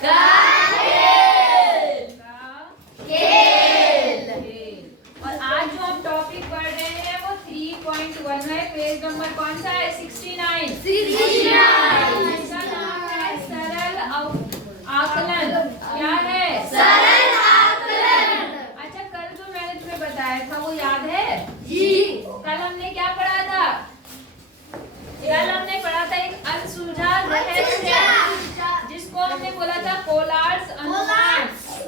और आज जो हम टॉपिक पढ़ रहे हैं वो 3.1 है। पेज नंबर कौन सा है? 69। सरल आकलन। क्या है? सरल आकलन। अच्छा, कल जो मैंने तुम्हें बताया था वो याद है? जी। कल हमने क्या पढ़ा था? कल हमने पढ़ा था एक अनसुलझा रहस्य, जिसको हमने बोला था कोलार्ड्स अनुमान।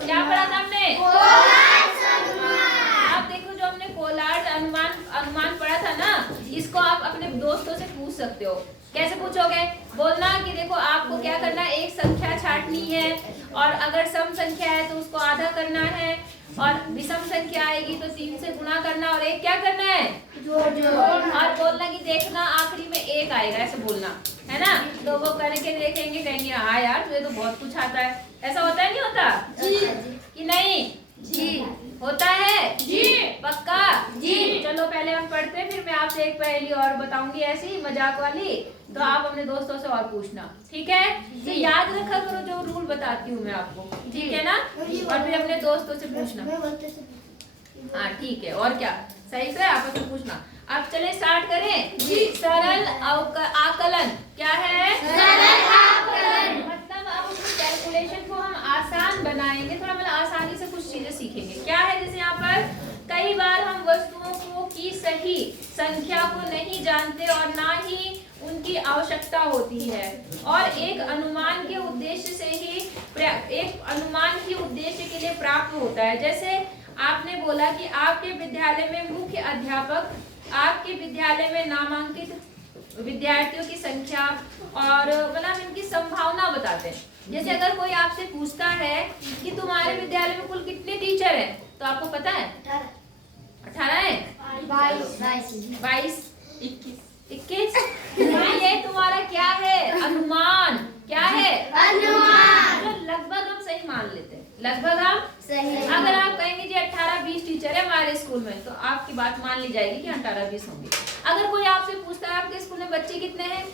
क्या पढ़ा था हमने? कोलार्ड्स अनुमान। आप देखो, जो हमने कोलार्ड अनुमान पढ़ा था ना, इसको आप अपने दोस्तों से पूछ सकते हो। कैसे पूछोगे? बोलना कि देखो आपको क्या करना है, एक संख्या छांटनी है और अगर सम संख्या है तो उसको आधा करना है और विषम संख्या आएगी तो 3 से गुणा करना और एक क्या करना है? और बोलना कि देखना आखिरी में एक आएगा, ऐसे बोलना है ना। तो वो करके देखेंगे, कहेंगे हाँ यार तुझे तो बहुत कुछ आता है। ऐसा होता है नहीं होता? जी। कि नहीं? जी। होता है? जी। पक्का? जी। चलो पहले हम पढ़ते हैं, फिर मैं आपसे एक पहेली और बताऊंगी ऐसी मजाक वाली, तो आप अपने दोस्तों से और पूछना, ठीक है? तो याद रखा करो जो रूल बताती हूँ मैं आपको, ठीक है ना? और फिर अपने दोस्तों से पूछना। हाँ ठीक है। और क्या? सही से आपस में पूछना। अब चले स्टार्ट करें। जी। सरल आकलन। क्या है? सरल आकलन। मतलब अब उस कैलकुलेशन को हम आसान बनाएंगे, थोड़ा मतलब आसानी से कुछ चीजें सीखेंगे। क्या है? जैसे यहाँ पर कई बार हम वस्तुओं को की सही संख्या को नहीं जानते और ना ही उनकी आवश्यकता होती है, और एक अनुमान के उद्देश्य से ही के लिए प्राप्त होता है। जैसे आपने बोला कि आपके विद्यालय में मुख्य अध्यापक आपके विद्यालय में नामांकित विद्यार्थियों की संख्या और मतलब इनकी संभावना बताते हैं। जैसे अगर कोई आपसे पूछता है कि तुम्हारे विद्यालय में कुल कितने टीचर हैं, तो आपको पता है? 18 है? 22, 21। ये तुम्हारा क्या है? अनुमान। क्या है? अनुमान। तो लगभग हम सही मान लेते हैं, लगभग हम सही। अगर आप कहेंगे जी 18-20 टीचर है हमारे स्कूल में, तो आपकी बात मान ली जाएगी कि 18-20 होंगे। अगर कोई आपसे पूछता है आपके स्कूल में बच्चे कितने हैं,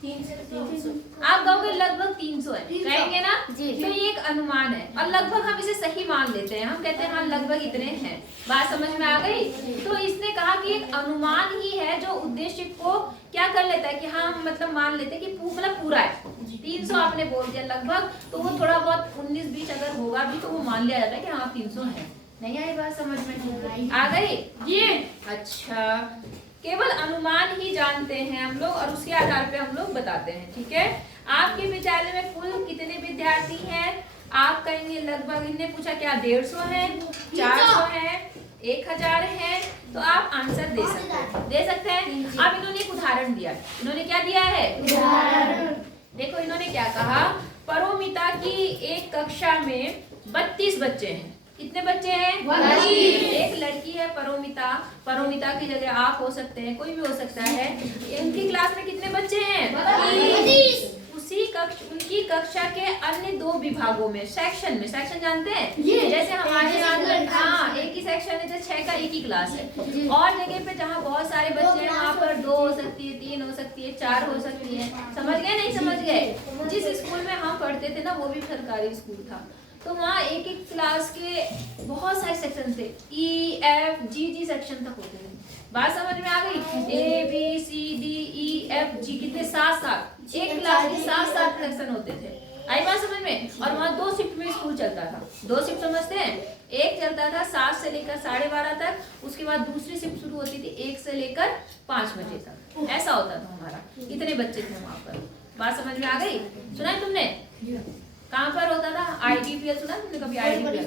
300। आप कहोगे लगभग 300 है, 300 कहेंगे ना? जी। तो ये एक अनुमान है और लगभग हम इसे सही मान लेते हैं। हम कहते हैं हाँ लगभग इतने हैं। बात समझ में आ गई? तो इसने कहा कि एक अनुमान ही है जो उद्देश्य को क्या कर लेता है कि हाँ मतलब मान लेते हैं कि मतलब पूरा है। 300 आपने बोल दिया लगभग, तो वो थोड़ा बहुत 19-20 अगर होगा भी तो वो मान लिया जाता है कि हाँ 300 है। नहीं आई बात समझ में? आ गई? जी। अच्छा, केवल अनुमान ही जानते हैं हम लोग और उसके आधार पे हम लोग बताते हैं, ठीक है? आपके विद्यालय में कुल कितने विद्यार्थी हैं? आप कहेंगे लगभग, इन्हें पूछा क्या 150 है, 400 है, 1000 है, तो आप आंसर दे सकते हैं। अब इन्होंने एक उदाहरण दिया। इन्होंने क्या दिया है? उदाहरण। देखो इन्होंने क्या कहा, परोमिता की एक कक्षा में 32 बच्चे हैं। कितने बच्चे हैं? 32। एक लड़की है परोमिता, परोमिता की जगह आप हो सकते हैं, कोई भी हो सकता है। उनकी क्लास में कितने बच्चे हैं? 32। उनकी कक्षा के अन्य 2 विभागों में, सेक्शन में, सेक्शन जानते हैं? जैसे हमारे यहाँ हाँ एक ही सेक्शन है, जैसे 6 का एक ही क्लास है। और जगह पे जहाँ बहुत सारे बच्चे हैं वहाँ पर 2 हो सकती है, 3 हो सकती है, 4 हो सकती है। समझ गए? नहीं समझ गए? जिस स्कूल में हम पढ़ते थे ना वो भी सरकारी स्कूल था, तो वहाँ एक एक क्लास के बहुत सारे सेक्शन थे, EFGG सेक्शन तक होते थे। बात समझ में आ गई? ABCDEFG कितने 7 एक क्लास के 7 सेक्शन होते थे। आई बात समझ में? और वहाँ 2 शिफ्ट में स्कूल चलता था। 2 शिफ्ट समझते हैं? एक चलता था 7 से लेकर 12:30 तक, उसके बाद दूसरी शिफ्ट शुरू होती थी 1 से लेकर 5 बजे तक। ऐसा होता था हमारा। इतने बच्चे थे वहाँ पर। बात समझ में आ गई? सुना है तुमने? कहाँ पर होता था? IDPL सुना तुमने कभी? IDPL,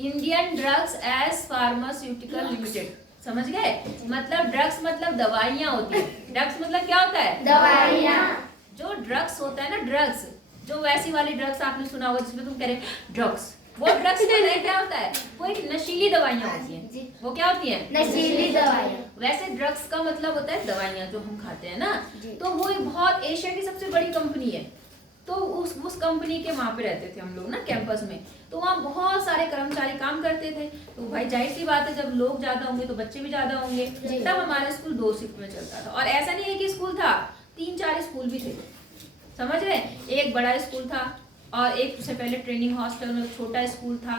Indian drugs as pharmaceutical limited. समझ गए? मतलब ड्रग्स मतलब दवाइयाँ होती है। ड्रग्स मतलब क्या होता है? दवाइयाँ। जो ड्रग्स होता है ना, ड्रग्स, जो वैसी वाली ड्रग्स आपने सुना होगा जिसमें तुम कह रहे ड्रग्स, वो ड्रग्स क्या होता है? वो एक नशीली दवाइयाँ होती हैं। वो क्या होती है? नशीली दवाइयाँ। वैसे ड्रग्स का मतलब होता है दवाइयाँ जो हम खाते हैं ना। तो वो एक बहुत एशिया की सबसे बड़ी कंपनी है। तो उस कंपनी के वहाँ पे रहते थे हम लोग ना कैंपस में, तो वहाँ बहुत सारे कर्मचारी काम करते थे। तो भाई जाहिर सी बात है जब लोग ज्यादा होंगे तो बच्चे भी ज्यादा होंगे। तब हमारा स्कूल 2 शिफ्ट में चलता था। और ऐसा नहीं है कि स्कूल था, 3-4 स्कूल भी थे। समझ रहे? एक बड़ा स्कूल था, और एक उससे पहले ट्रेनिंग हॉस्टल में छोटा स्कूल था,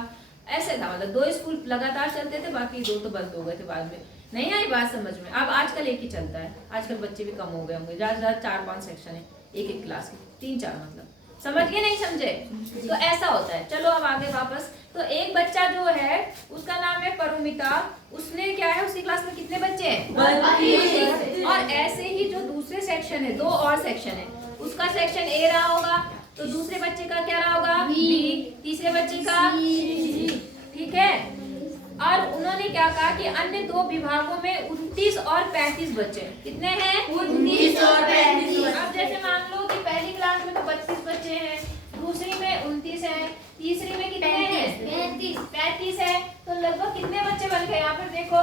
ऐसे था। मतलब 2 स्कूल लगातार चलते थे, बाकी 2 तो बंद हो गए थे बाद में। नहीं आई बात समझ में? अब आजकल एक ही चलता है। आजकल बच्चे भी कम हो गए होंगे, ज़्यादा 4-5 सेक्शन है एक क्लास के, 3-4 मतलब। समझ गए नहीं समझे? तो ऐसा होता है। चलो अब आगे वापस। तो एक बच्चा जो है उसका नाम है परुमिता, उसने क्या है, उसकी क्लास में कितने बच्चे हैं? 32। और ऐसे ही जो दूसरे सेक्शन है, 2 और सेक्शन है, उसका सेक्शन ए रहा होगा, तो दूसरे बच्चे का क्या रहा होगा? बी। तीसरे बच्चे का सी। ठीक है। और उन्होंने क्या कहा कि अन्य 2 विभागों में 29 और 35 बच्चे। कितने हैं? 29 और 35। अब जैसे मान लो कि पहली क्लास में तो 32 बच्चे हैं, दूसरी में 29 है, तीसरी में कितने हैं? 35 है। तो लगभग कितने बच्चे बन गए यहाँ पर देखो?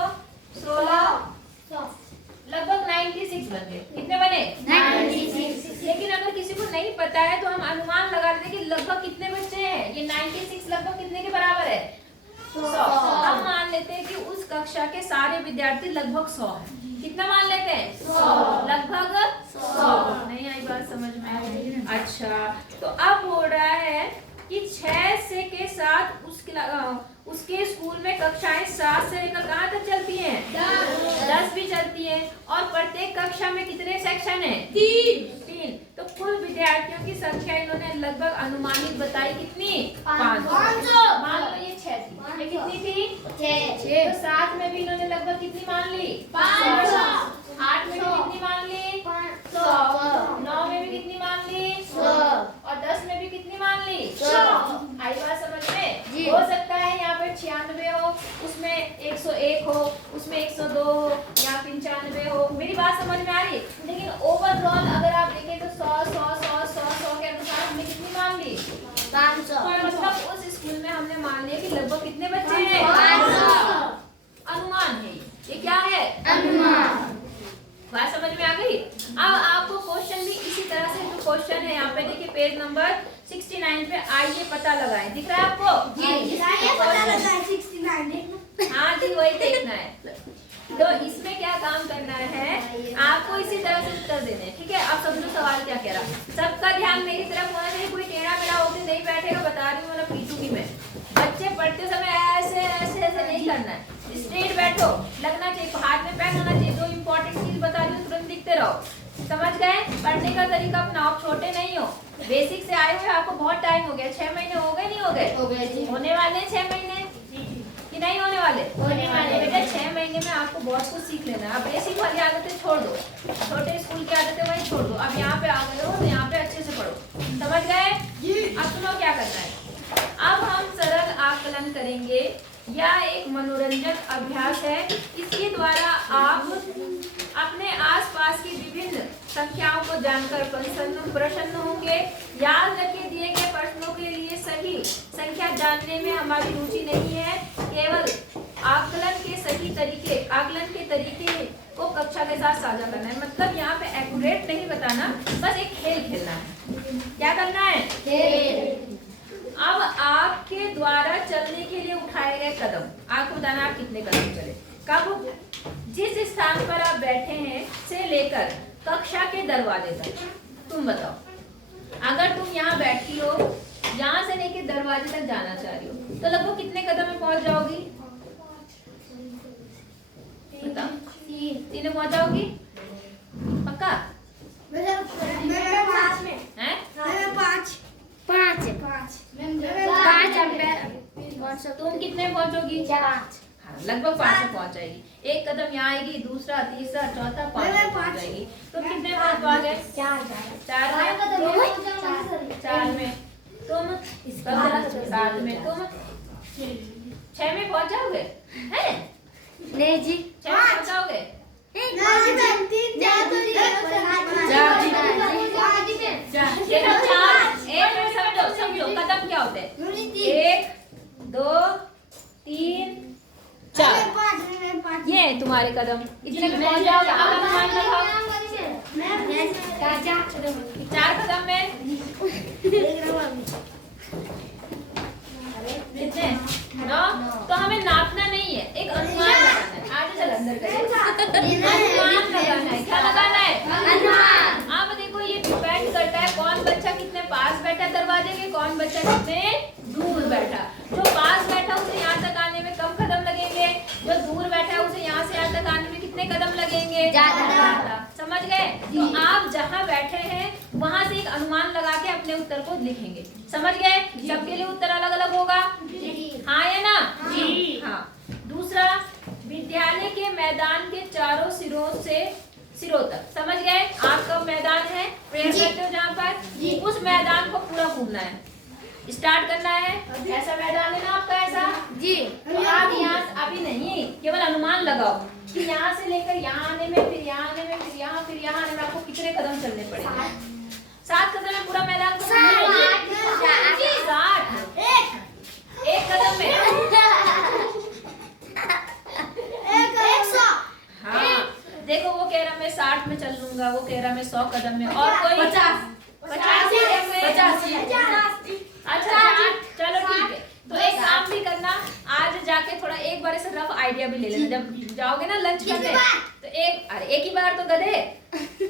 16, लगभग 96 बन गए। कितने बने? 96। लेकिन अगर किसी को नहीं पता है तो हम अनुमान लगा लेते हैं कि लगभग कितने बच्चे हैं। ये 96 लगभग कितने के बराबर है? 100। हम मान लेते हैं कि उस कक्षा के सारे विद्यार्थी लगभग 100 हैं। कितना मान लेते हैं? 100। लगभग 100। नहीं आई बात समझ में? अच्छा, तो अब हो रहा है कि 6 से के साथ उसके स्कूल में कक्षाएं 7 से लेकर कहाँ तक चलती हैं? 10 भी चलती है। और प्रत्येक कक्षा में कितने सेक्शन है? 3। तो कुल विद्यार्थियों की संख्या इन्होंने लगभग अनुमानित बताई कितनी? 500। मान लो ये 6 थी, ये कितनी थी? 6। तो 7 में भी इन्होंने लगभग कितनी मान ली? 500। 8 में भी कितनी मान ली? 100। 9 में भी कितनी मान ली? 100। और 10 में भी कितनी मान ली? 100। आई बात समझ में? हो सकता है यहाँ पर 96 हो, उसमें 101 हो, उसमें 102 हो, या 95 हो। मेरी बात समझ में आ रही? लेकिन ओवरऑल अगर आप देखें तो 100 के अनुसार हमने कितनी मान ली? 500। मतलब उस स्कूल में हमने मान लिया कि लगभग कितने बच्चे हैं? 500। अनुमान है ये क्या है? अनुमान। बात समझ में आ गई? अब आपको क्वेश्चन भी इसी तरह से, जो क्वेश्चन है यहाँ पे देखिए पेज नंबर 69 पे, आइए पता लगाएं। दिख रहा है आपको? पता लगा है 69। हाँ जी, वही देखना है। तो इसमें क्या काम करना है, आपको इसी तरह से उत्तर देने हैं। ठीक है। अब समझो सवाल क्या कह रहा। सबका ध्यान मेरी तरफ होना चाहिए, कोई टेढ़ा मेढ़ा होकर नहीं बैठेगा, बता रही हूँ मैं, पीटूंगी मैं। बच्चे पढ़ते समय ऐसे ऐसे ऐसे नहीं करना है, स्ट्रेट बैठो, लगना चाहिए, हाथ में पेन होना चाहिए। 2 इंपॉर्टेंट चीज बता रही हूँ, तुरंत लिखते रहो। समझ गए? पढ़ने का तरीका अपनाओ, छोटे नहीं हो, बेसिक से आए हुए, आपको बहुत टाइम हो गया। 6 महीने हो गए? नहीं हो गए? हो गए जी। होने वाले 6 महीने कि नहीं होने वाले? होने वाले। बेटा 6 महीने में आपको बहुत कुछ सीख लेना है। अब बेसिक वाली आदतें छोड़ दो, छोटे स्कूल की आदतें वही छोड़ दो। अब यहाँ पे आ गए हो तो यहाँ पे अच्छे से पढ़ो। समझ गए? अब सुनो क्या करना है। अब हम सरल आकलन करेंगे, यह एक मनोरंजक अभ्यास है। इसके द्वारा आप अपने आसपास की विभिन्न संख्याओं को जानकर प्रसन्न होंगे। याद रखिए, दिए गए प्रश्नों के लिए सही संख्या जानने में हमारी रुचि नहीं है, केवल आकलन के तरीके को कक्षा के साथ साझा करना है। मतलब यहाँ पे एक्यूरेट नहीं बताना, बस एक खेल खेलना है। क्या करना है? खेल। अब आपके द्वारा चलने के लिए उठाए गए कदम, आपको बताना आप कितने कदम चले। कब? जिस स्थान पर आप बैठे हैं से लेकर कक्षा के दरवाजे तक। तुम बताओ, अगर तुम यहाँ बैठी हो, यहाँ से लेकर दरवाजे तक जाना चाह रही हो, तो लगभग कितने कदम में पहुंच जाओगी? बताओ। 3 में पहुंच जाओगी? पक्का? तुम कितने पहुंचोगी? 4। हाँ, लगभग 5 में पहुंच जाएगी। एक कदम यहाँ आएगी, दूसरा, तीसरा, चौथा, 5 में पहुंच जाएगी। तुम कितने पहुंच गए? 4 में। 4 में तुम 7 में, तुम 6 में पहुंच जाओगे? हैं? नहीं जी। 6 में पहुंच जाओगे? समझो कदम क्या होते हैं? 1 2 3 4। ये तुम्हारे कदम, इतने में पहुंच जाओगे। अब अनुमान लगाओ। 4 कदम में कितने? 9। तो हमें नापना नहीं है, एक अनुमान लगाना है। आगे चल अंदर करें। अनुमान लगाना है। क्या लगाना है? अनुमान। अब देखो ये डिपेंड करता है कौन बच्चा कितने पास बैठा है दरवाजे के, कौन बच्चा कितने दूर बैठा। जो पास बैठा उसे यहाँ तक आने में कम कदम लगेंगे, जो दूर बैठा है उसे यहाँ से यहाँ तक आने में कितने कदम लगेंगे, ज्यादा। समझ गए? तो आप जहाँ बैठे हैं वहां से एक अनुमान लगा के अपने उत्तर को लिखेंगे। समझ गए? सबके लिए उत्तर अलग अलग होगा, हाँ या ना? हाँ। दूसरा, विद्यालय के मैदान के चारों सिरों तक। समझ गए? आपका मैदान है, प्रेयर करते हो जहाँ पर, उस मैदान को पूरा घूमना है, स्टार्ट करना है। ऐसा मैदान है ना आपका, ऐसा जी। तो आप यहाँ अभी नहीं, केवल अनुमान लगाओ कि यहाँ से लेकर यहाँ आने में, फिर यहाँ आने में, फिर यहाँ आने में आपको कितने कदम चलने पड़ेंगे। 7 कदम में पूरा मैदान को 60। एक कदम में 100। हाँ। देखो वो कह रहा मैं 60 में चल लूंगा, वो कह रहा मैं 100 कदम में, और कोई 50 अच्छा, चलो ठीक है। तो एक काम भी करना, आज जाके थोड़ा एक बार से रफ आइडिया भी ले लेना। जब जाओगे ना लंच करने, तो एक ही बार तो गधे,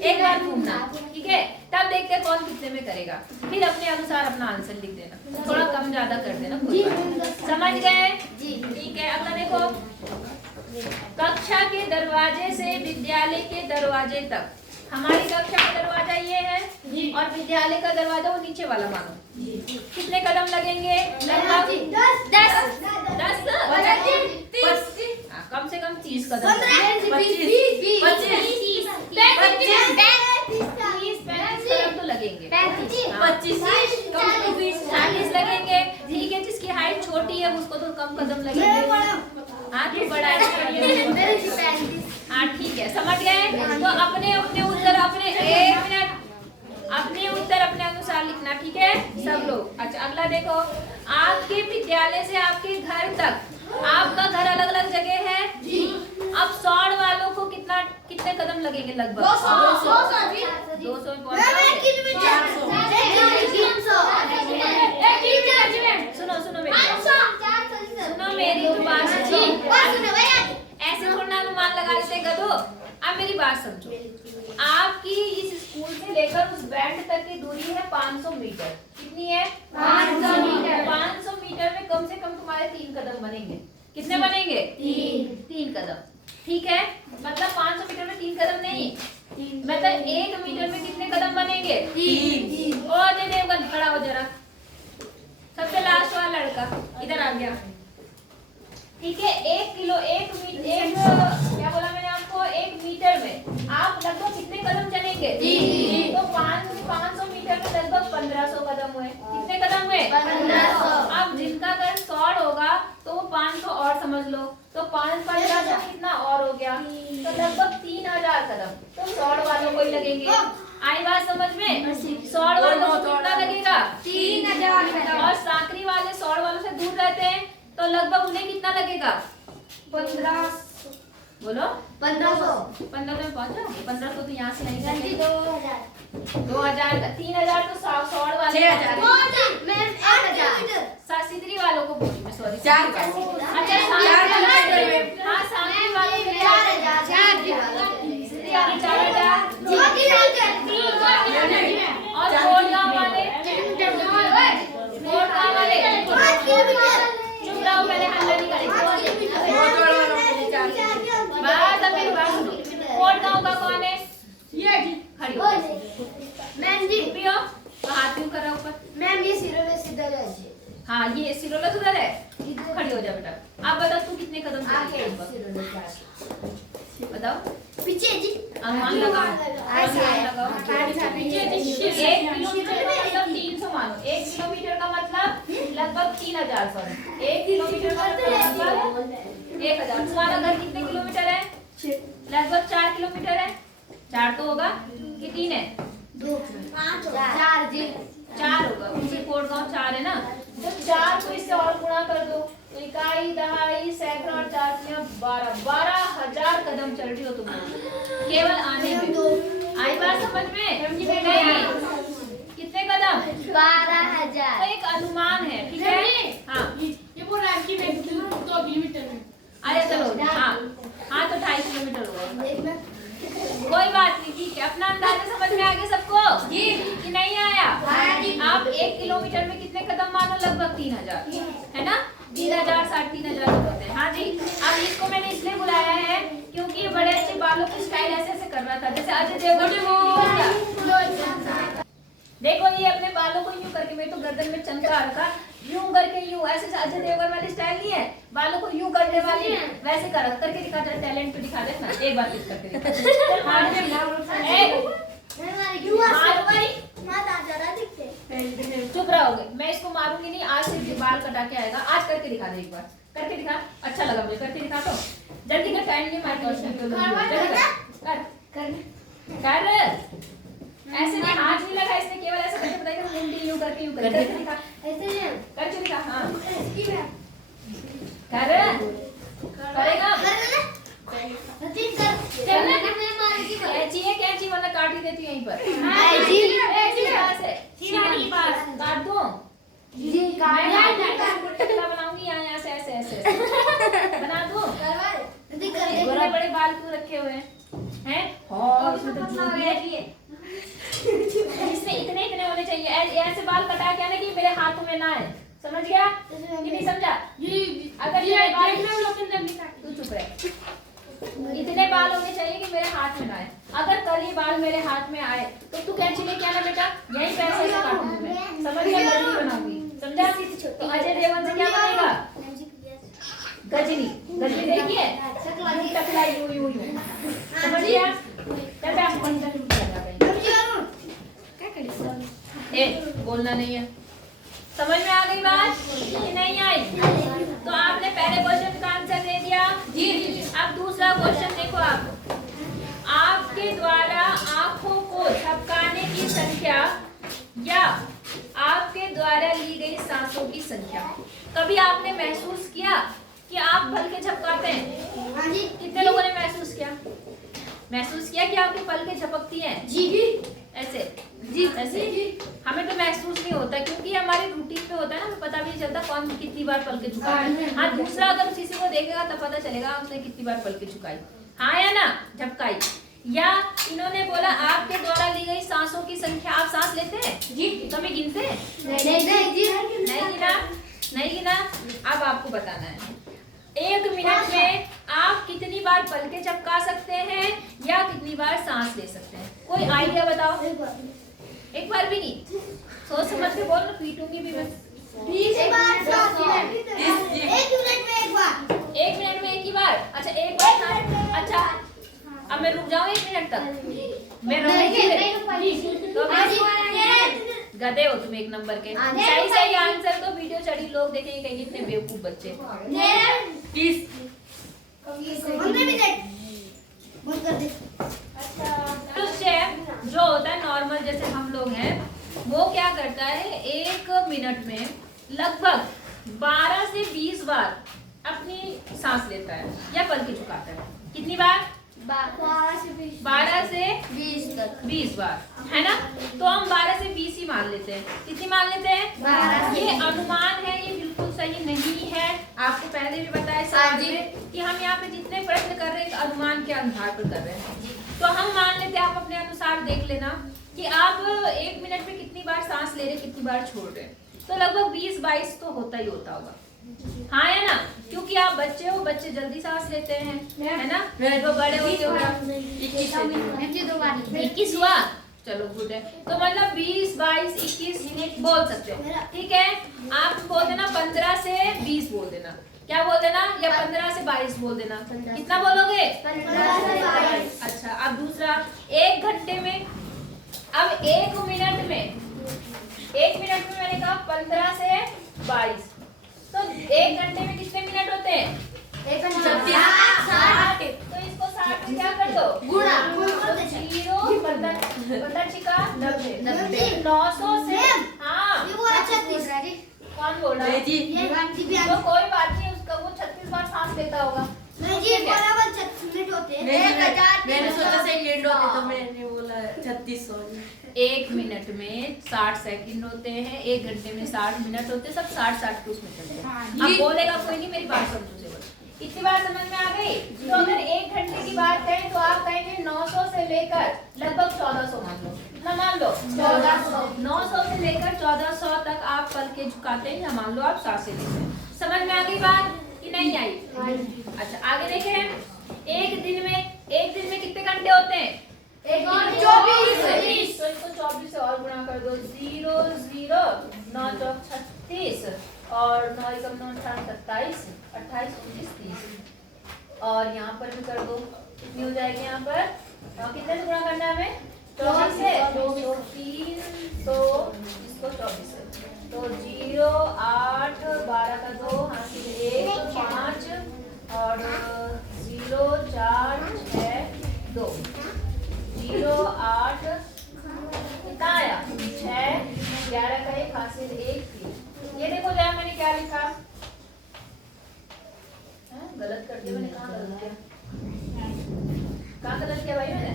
एक बार घूमना, ठीक है? तब देखते हैं कौन कितने में करेगा, फिर अपने अनुसार अपना आंसर लिख देना, थोड़ा कम ज्यादा कर देना, कोई बात नहीं। समझ गए? ठीक है। अगला देखो, कक्षा के दरवाजे से विद्यालय के दरवाजे तक। हमारी कक्षा का दरवाजा ये है और विद्यालय का दरवाजा वो नीचे वाला मानो, कितने कदम लगेंगे? लगभग 10। कम से कम 30 कदम, 25 कदम तो लगेंगे, 40 लगेंगे। ठीक है, जिसकी हाइट छोटी है उसको तो कम कदम लगेंगे। हाँ, तो बड़ा है। हाँ ठीक है, समझ गए? तो अपने उत्तर अपने उत्तर अपने अनुसार लिखना, ठीक है सब लोग। अच्छा, अगला देखो, आपके विद्यालय से आपके घर तक, आपका घर अलग अलग जगह है जी। अब 100 वालों को कितने कदम लगेंगे? लगभग 200 में पहुंच। सुनो मेरी तो बात ऐसे थोड़ा अनुमान लगा लेते गधो। अब मेरी बात समझो, आपकी इस स्कूल से लेकर उस बैंड तक की दूरी है 500 मीटर। कितनी है? 500 मीटर। 500 मीटर में कम से कम तुम्हारे 3 कदम बनेंगे। कितने बनेंगे? 3 कदम। ठीक है, मतलब 500 मीटर में 3 कदम नहीं, मतलब 1 मीटर में कितने कदम बनेंगे? 3। ओ अजय देवगन खड़ा हो जरा, सबसे लास्ट वाला लड़का इधर आ गया। ठीक है, 1 क्या बोला मैंने आपको? 1 मीटर में आप लगभग कितने कदम चलेंगे? तो 500 मीटर में लगभग 1500 कदम हुए। कितने कदम हुए? 1500। अब जिनका अगर 100 होगा तो वो 500 और समझ लो, तो 500 कितना और हो गया, तो लगभग 3000 कदम तो 100 वालों को ही लगेंगे। आई बात समझ में? 100 वालों को कितना लगेगा? 3000। और साकरी वाले 100 वालों से दूर रहते हैं तो लगभग उन्हें कितना लगेगा? 1500। बोलो 1500 में पहुंच जाओगे? 1500 तो यहाँ से नहीं जाएंगे। 2000 का 3000 तो 100 वाले 6000 सिद्धरी वालों को बोली मैं, सॉरी 4। अच्छा, हाँ साकरी वालों के 4000, सिद्धरी वाले 4000 और कोटगांव वाले चुप रहो, पहले हल्ला नहीं करेंगे। बात अब मेरी बात सुनो, कोटगांव का कौन है? ये जी खड़ी हो मैम जी, पियो हाथ क्यों कर रहा ऊपर? मैम ये सिरोला सिद्धर है जी। हाँ ये सिरोला सुधर है, खड़ी हो जा बेटा। आप बताओ तू कितने कदम चलेगी? बताओ पीछे जी, अनुमान लगाओ, पीछे जी। 1 किलोमीटर का मतलब 300 मानो, 1 किलोमीटर का मतलब लगभग 3000, सॉरी 1 किलोमीटर का मतलब 1000। तुम्हारा घर कितने किलोमीटर है? लगभग 4 किलोमीटर है। 4 तो होगा कि 3 है? 2 5 4 जी, 4 होगा, क्योंकि कोटगांव 4 है ना, तो 4 को इससे और गुणा कर दो, तो इकाई, दहाई, सैकड़ा और 4 12,000 कदम चल रही हो तुम केवल आने में। आई बात समझ में? नहीं, कितने कदम? 12,000। तो एक अनुमान है, ठीक है? हाँ ये बोल रहा है कि मैं 2 किलोमीटर में। अरे चलो, हाँ तो 2.5 किलोमीटर होगा। कोई बात नहीं, ठीक है, अपना अंदाजा समझ में आ गया सबको कि नहीं आया? आप 1 किलोमीटर मीटर में कितने कदम मानो? लगभग 3000, है ना? 3000 3,500 होते हैं। हाँ जी। अब इसको मैंने इसलिए बुलाया है क्योंकि ये बड़े अच्छे बालों की स्टाइल ऐसे ऐसे कर रहा था, जैसे अजय देवगन। देखो ये अपने बालों को यूं करके, मेरे तो गर्दन में चमका रखा, यूं करके यूं, ऐसे अजय देवगन वाली स्टाइल नहीं है, बालों को यूं करने वाली, वैसे करके दिखा दे, टैलेंट तो दिखा दे ना, एक बार क्लिक करके दिखा। चुप रहोगे, मैं इसको मारूंगी नहीं, आज से बाल कटा के आएगा, आज करके दिखा दे, एक बार करके दिखा, अच्छा लगा मुझे, करके दिखा तो जल्दी का, टाइम नहीं कर, ऐसे नहीं, हाथ नहीं लगा इसने, केवल ऐसे करके बताइए, मुंडी यूं करके दिखा, करके दिखा, हाँ करेगा, कैंची वरना काट ही देती यहीं पर, काट दूं, टकला बनाऊंगी यहाँ से, ऐसे बना दूं, बड़े बड़े बाल क्यों रखे हुए हैं? इसमें इतने होने चाहिए, ऐसे बाल कटा के ना कि मेरे हाथों में ना आए, समझ गया कि नहीं समझा? अगर ये बाल, तू चुप रहे, इतने बाल होने चाहिए कि मेरे हाथ में ना आए, अगर कल ये बाल मेरे हाथ में आए तो तू कैंची लेके आना बेटा, यहीं पे ऐसे काटूंगी मैं, समझ गया? गजनी बनाऊंगी, समझा? तो अजय देवगन से क्या बनेगा? गजनी देखिए, टकला यूं, समझ गया? बोलना नहीं है, समझ में आ गई बात कि नहीं आई? तो आपने पहले क्वेश्चन का आंसर दे दिया जी। अब दूसरा क्वेश्चन देखो, आपके द्वारा आंखों को झपकाने की संख्या या आपके द्वारा ली गई सांसों की संख्या। कभी आपने महसूस किया कि आप पलकें झपकाते हैं? हाँ जी। कितने लोगों ने महसूस किया कि आपकी पलकें झपकती हैं? जी ऐसे जी, ऐसे हमें तो महसूस नहीं होता क्योंकि हमारे रूटीन पे होता है ना, हमें पता भी नहीं चलता कौन कितनी बार पलकें झुकाता है। हाँ, दूसरा अगर किसी को देखेगा तब पता चलेगा उसने कितनी बार पलकें झुकाई, हाँ या ना, झपकाई। या इन्होंने बोला आपके द्वारा ली गई सांसों की संख्या, आप सांस लेते हैं जी? कभी गिनते हैं? नहीं गिना। अब आपको बताना है 1 मिनट में आप कितनी बार पलकें झपका सकते हैं या कितनी बार सांस ले सकते हैं? कोई आइडिया बताओ? एक बार भी नहीं, सोच समझ के बोल, पीटूंगी भी मैं। 1 मिनट में एक ही बार? अच्छा, एक बार। अच्छा, अब मैं रुक जाऊं 1 मिनट तक? मैं रुकूंगी तो गधे हो तुम, 1 नंबर के। सही आंसर तो वीडियो चढ़ी लोग देखेंगे, कहेंगे इतने बेवकूफ बच्चे। जो होता है नॉर्मल, जैसे हम लोग हैं, वो क्या करता है 1 मिनट में लगभग 12 से 20 बार अपनी सांस लेता है या पलकें झुकाता है। कितनी बार? 12 से 20 बार, है ना? तो हम 12 से 20 ही मान लेते हैं। कितनी मान लेते हैं? ये अनुमान है, ये बिल्कुल सही नहीं है। आपको पहले भी बताया सवाल में कि हम यहाँ पे जितने प्रश्न कर रहे हैं अनुमान के आधार पर कर रहे हैं। तो हम मान लेते हैं, आप अपने अनुसार देख लेना कि आप 1 मिनट में कितनी बार सांस ले रहे, कितनी बार छोड़ रहे। तो लगभग 20-22 तो होता ही होता होगा, हाँ या ना? क्योंकि आप बच्चे हो, बच्चे जल्दी सांस लेते हैं, है ना? तो बड़े होते हो 21 हुआ, चलो गुड है। तो मतलब 20, 22, 21 बोल सकते हो, ठीक है? आप बोल देना 15 से 20 बोल देना, क्या बोल देना? या 15 से 22 बोल देना। कितना बोलोगे? 15 से 22। अच्छा, अब दूसरा 1 घंटे में, अब 1 मिनट में मैंने कहा 15 से 22, तो 1 घंटे में कितने मिनट होते हैं? 60। तो इसको 60 में क्या कर दो? गुणा। 0 15 छिका 90, 900 से, हाँ कौन बोल रहा है? तो कोई बात नहीं, उसका वो 36 बार सांस लेता होगा। मैंने सोचा सेकंड होते तो मैंने बोला 36। 1 मिनट में 60 सेकंड होते हैं, 1 घंटे में 60 मिनट होते हैं, सब 60 के उसमें चलते हैं। अब बोलेगा कोई नहीं, मेरी बात समझो से बस। इतनी बात समझ में आ गई? तो अगर 1 घंटे की बात करें तो आप कहेंगे 900 से लेकर लगभग 1400 मान लो। कितना मान लो 1400। 900 से लेकर 1400 तक आप पल के झुकाते हैं या मान लो आप सांसें लेते हैं। समझ में आ गई बात कि नहीं आई? अच्छा आगे देखें। एक दिन में कितने घंटे होते हैं? एक दिन में 24। तो इसको 24 से और गुणा कर दो। 0 0 9 चौक 36 और 9 एकम 9 27 28 29 30 और यहाँ पर भी कर दो। कितनी हो जाएगी यहाँ पर? कितने से गुणा करना है हमें? 24 से। तो 3 तो इसको 24 से तो 0 8 12 का 2 हासिल 1 5 और 0 4 6 2 0 8 कितना आया? 6 11 का 1 हासिल 1 3। ये देखो जरा मैंने क्या लिखा? गलत कर दिया मैंने। कहाँ गलत किया? कहाँ गलत किया भाई मैंने?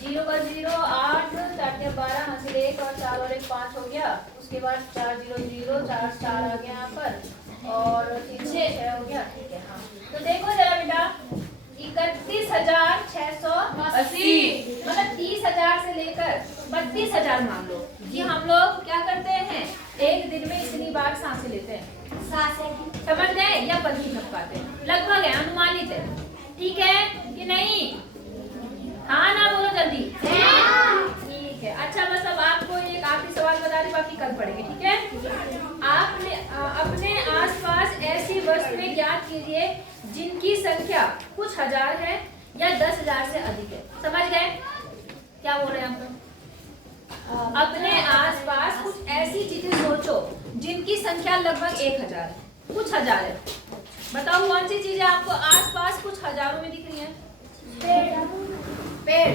0 का 0 8 4 के 12 हासिल 1 और 4 और 1 5 हो गया। उसके बाद 4 0 0 4 4 आ गया यहाँ पर और 3 6 हो गया। ठीक है हाँ। तो देखो जरा बेटा 31,680 मतलब 30,000 से लेकर 32,000 मान लो कि हम लोग क्या करते हैं एक दिन में इतनी बार सांसें लेते हैं। समझ गए या पल की झपकाते हैं? लगभग है, अनुमानित है। ठीक है कि नहीं? हाँ ना बोलो जल्दी। ठीक है। अच्छा बस अब आपको एक आखिरी सवाल बता दी, बाकी कल पढ़ेंगे। ठीक है? आपने अपने आसपास ऐसी वस्तुएं ज्ञात कीजिए जिनकी संख्या कुछ हजार है या 10,000 से अधिक है। समझ गए क्या बोल रहे हैं हम लोग? अपने आसपास कुछ ऐसी चीजें सोचो जिनकी संख्या लगभग 1,000 है, कुछ हजार है। बताओ कौन सी चीजें आपको आसपास कुछ हजारों में दिख रही हैं? पेड़ पेड़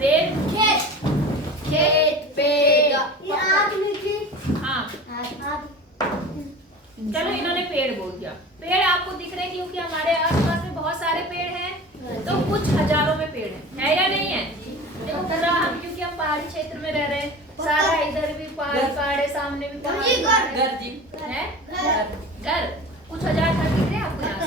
पेड़ खेत खेत पेड़। हाँ चलो इन्होंने पेड़ बोल दिया। पेड़ आपको दिख रहे हैं क्योंकि हमारे आसपास में बहुत सारे पेड़ हैं, तो कुछ हजारों में पेड़ है या नहीं है? देखो पूरा हम क्योंकि हम पहाड़ी क्षेत्र में रह रहे हैं, सारा इधर भी पहाड़ है, सामने भी पहाड़ है। घर कुछ हजार घर दिख रहे हैं आपको यहाँ से?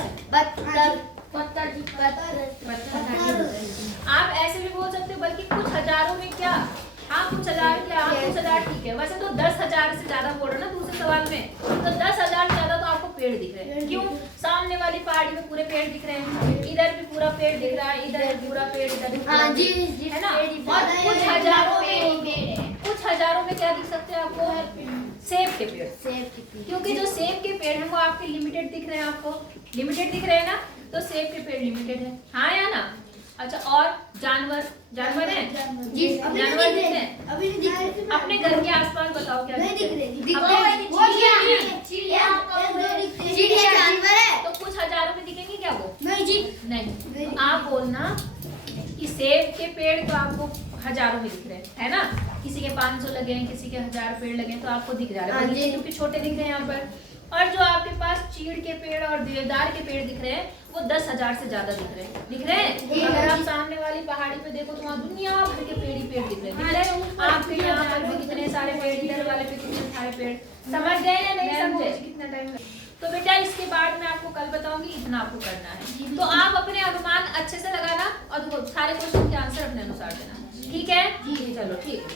आप ऐसे भी बोल सकते हो, बल्कि कुछ हजारों में क्या? हाँ कुछ हजार क्या? हाँ कुछ हजार ठीक है। वैसे तो 10,000 से ज्यादा बोल रहे ना दूसरे सवाल में, तो 10,000 से ज्यादा तो आपको पेड़ दिख रहे हैं। क्यों? सामने वाली पहाड़ी में पूरे पेड़ दिख रहे हैं, इधर भी पूरा पेड़ दिख रहा है, इधर पूरा पेड़, इधर है ना। और कुछ हजारों में क्या दिख सकते हैं आपको? सेब के पेड़। क्योंकि जो सेब के पेड़ हैं वो आपके लिमिटेड दिख रहे हैं, आपको लिमिटेड दिख रहे हैं ना, तो सेब के पेड़ लिमिटेड है। हाँ या ना? अच्छा और जानवर हैं? जानवर दिख रहे हैं? अपने घर के आसपास बताओ क्या दिख रहे हैं? चिड़िया जानवर है, तो कुछ हजारों में दिखेंगे क्या वो? नहीं। तो आप बोलना कि सेब के पेड़ तो आपको हजारों में दिख रहे हैं, है ना? किसी के 500 लगे हैं, किसी के 1000 पेड़ लगे हैं, तो आपको दिख जा रहा है क्योंकि छोटे दिख रहे हैं यहाँ पर। और जो आपके पास चीड़ के पेड़ और देवदार के पेड़ दिख रहे हैं वो 10,000 से ज्यादा दिख रहे हैं। अगर आप सामने वाली पहाड़ी पे देखो तो वहाँ दुनिया भर के पेड़ ही पेड़ दिख रहे हैं। आपके यहाँ पर भी कितने सारे पेड़, इधर वाले पे कितने सारे पेड़। समझ गए या नहीं समझे? कितना टाइम? तो बेटा इसके बाद मैं आपको कल बताऊंगी, इतना आपको करना है। तो आप अपने अनुमान अच्छे से लगाना और सारे क्वेश्चन के आंसर अपने अनुसार देना। ठीक है? चलो ठीक है।